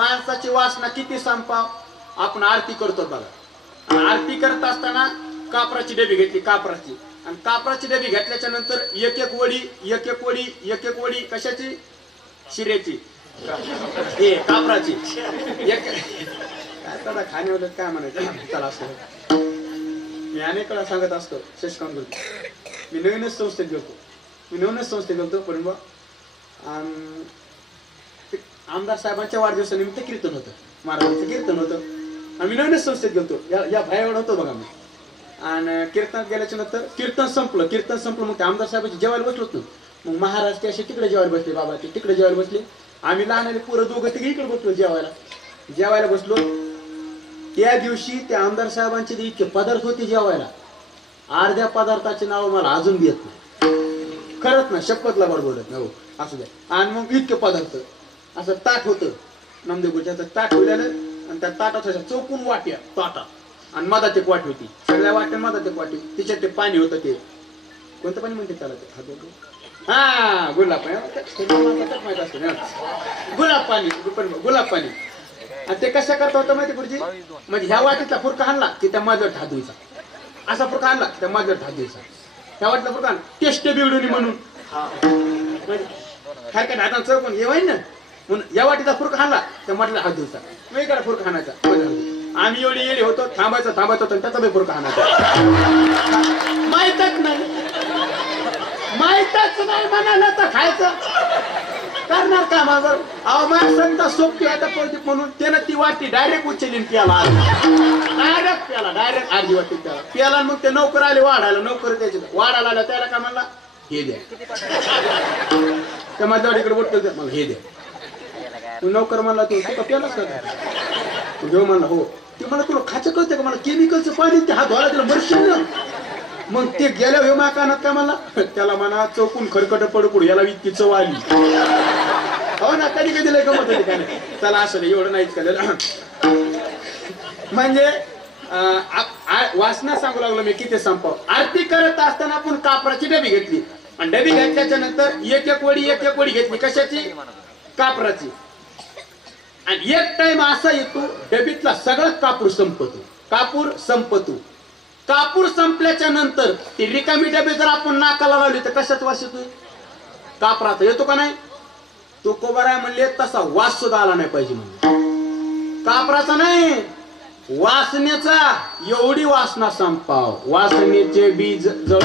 माणसाची वासना किती संपाव. आपण आरती करतो बघा, आरती करत असताना कापराची डबी घेतली, कापराची, आणि कापराची डबी घेतल्याच्या नंतर एक एक वडी, एक एक वडी, एक एक वडी कशाची, शिऱ्याची, हे कापराची एक काय त्याला खाण्यावर काय म्हणायचं त्याला असं. मी अनेक वेळा सांगत असतो शशकांत गुरु, मी नवीनच संस्थेत गेलतो पण आमदार साहेबांच्या वाढदिवसानिमित्त कीर्तन होतं, महाराजांचं कीर्तन होतं, आम्ही नवीनच संस्थेत गेलतो, या भायावर होतो बघा मी. आणि कीर्तनात गेल्याच्या नंतर कीर्तन संपलं मग ते आमदार साहेबांची जेवायला बसलोच ना. मग महाराज ते असे तिकडे जेवायला बसले, बाबा ते तिकडे जेवायला बसले, आम्ही लहान पुरं दोघं तिकडे इकडे बसलो जेवायला बसलो. त्या दिवशी त्या आमदार साहेबांचे इतके पदार्थ होते जेवायला, अर्ध्या पदार्थाचे नाव मला अजून बी येत नाही, खरंच ना, शपथला बडबडत नाही, हो असू द्या. आणि मग इतके पदार्थ, असं ताट होतं नामदेवच्या, ताट ठेवलेलं, आणि त्या ताटात चौकून वाट्या ताटा, आणि मधात एक वाटी होती, सगळ्या वाट्या मधात एक वाटी, तिच्यात ते पाणी होतं, ते कोणतं पाणी म्हणते त्याला, ते हा गुलाब माहित असतं, गुलाब पाणी. आणि ते कशा करता होतं माहिती गुरुजी, म्हणजे ह्या वाटीतला फुरका आणला की त्या माझ्यावर हात धुयचा, असा फुरका आणला त्या माझ्यावर हात धुयचा, ह्या वाटीतला फुरका टेस्ट बिघडून म्हणून काय काय हाताला चौकून हे वाईन ना, म्हणून या वाटीचा फुरका आणला त्या म्हटलं हात धुयचा, मी इकडे फुरका आणायचा. आम्ही एवढी येडी होतो, थांबायचं होतं, त्याचा बी फुरका आणायचा. माहीतच नाही म्हणाला तर खायचं करणार का माझं. अहो माझ्या संत सोपती आता पडते म्हणून त्यानं ती वाटी डायरेक्ट उचलली प्याला, डायरेक्ट अर्धी वाटी प्याला. मग ते नोकर आले वाढायला, नोकर त्याचे वाढायला आला, त्याला काय म्हणला, हे द्या, त्या माझ्या वाडीकडे बोलतो, मग हे द्या. नोकर म्हणला, तू का प्यालाच का, घेऊ म्हणला, हो. ते मला तुला खायचं कळतं का, मला केमिकलचं पाणी ते हात धुवायला तिला मरशील ना. मग ते गेल्या हे कानात काय म्हणला, त्याला म्हणा चौकून खरकट पडू याला इतकी चव आली, हो ना, कधी कधी लय गमत होती काय नाही, त्याला असं एवढं नाहीच केलेलं. म्हणजे वासना सांगू लागलो मी किती संपव. आरती करत असताना आपण कापराची डबी घेतली, आणि डबी घेतल्याच्या नंतर एक एक वडी घेतली, कशाची, कापराची. आणि एक टाइम असा येतो डबीतला सगळं कापूर संपतो. कापूर संपल्याच्या नंतर ती रिकामी डबी जर आपण नाकाला लावली तर कशाच वास येतो, कापराचा येतो का नाही. तो कोबराय म्हणले तसा वास सुद्धा आला नाही पाहिजे, म्हणजे कापराचा नाही, वासनेचा. एवढी वासना संपाव, वासनेचे बीज जळ